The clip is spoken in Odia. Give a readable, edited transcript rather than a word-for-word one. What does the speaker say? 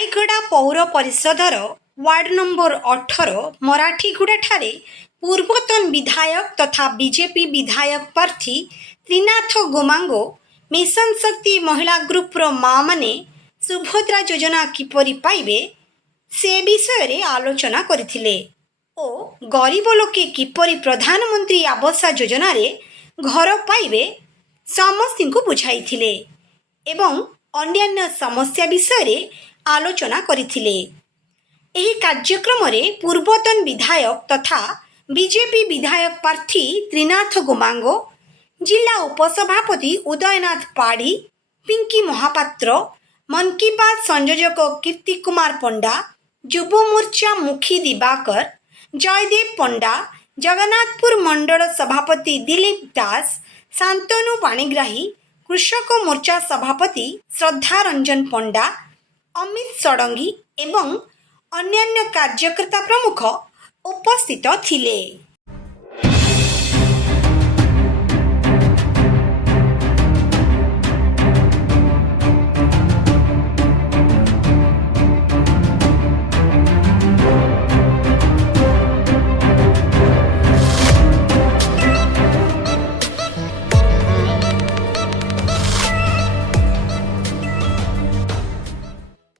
ରାୟଗଡ଼ା ପୌର ପରିଷଦର ୱାର୍ଡ ନମ୍ବର 18 ମରାଠୀଗୁଡ଼ାଠାରେ ପୂର୍ବତନ ବିଧାୟକ ତଥା ବିଜେପି ବିଧାୟକ ପ୍ରାର୍ଥୀ ତ୍ରିନାଥ ଗୋମାଙ୍ଗୋ ମିଶନ ଶକ୍ତି ମହିଳା ଗ୍ରୁପର ମାଆମାନେ ସୁଭଦ୍ରା ଯୋଜନା କିପରି ପାଇବେ ସେ ବିଷୟରେ ଆଲୋଚନା କରିଥିଲେ ଓ ଗରିବ ଲୋକେ କିପରି ପ୍ରଧାନମନ୍ତ୍ରୀ ଆବାସ ଯୋଜନାରେ ଘର ପାଇବେ ସମସ୍ତଙ୍କୁ ବୁଝାଇଥିଲେ ଏବଂ ଅନ୍ୟାନ୍ୟ ସମସ୍ୟା ବିଷୟରେ ଆଲୋଚନା କରିଥିଲେ। ଏହି କାର୍ଯ୍ୟକ୍ରମରେ ପୂର୍ବତନ ବିଧାୟକ ତଥା ବିଜେପି ବିଧାୟକ ପ୍ରାର୍ଥୀ ତ୍ରିନାଥ ଗୋମାଙ୍ଗୋ, ଜିଲ୍ଲା ଉପସଭାପତି ଉଦୟନାଥ ପାଢ଼ୀ, ପିଙ୍କି ମହାପାତ୍ର, ମନ୍ କି ବାତ୍ ସଂଯୋଜକ କୀର୍ତ୍ତି କୁମାର ପଣ୍ଡା, ଯୁବ ମୋର୍ଚ୍ଚା ମୁଖୀ ଦିବାକର, ଜୟଦେବ ପଣ୍ଡା, ଜଗନ୍ନାଥପୁର ମଣ୍ଡଳ ସଭାପତି ଦିলীପ ଦାସ, ଶାନ୍ତନୁ ପାଣିଗ୍ରାହୀ, କୃଷକ ମୋର୍ଚ୍ଚା ସଭାପତି ଶ୍ରଦ୍ଧା ରଞ୍ଜନ ପଣ୍ଡା, ଅମିତ ଷଡ଼ଙ୍ଗୀ ଏବଂ ଅନ୍ୟାନ୍ୟ କାର୍ଯ୍ୟକର୍ତ୍ତା ପ୍ରମୁଖ ଉପସ୍ଥିତ ଥିଲେ।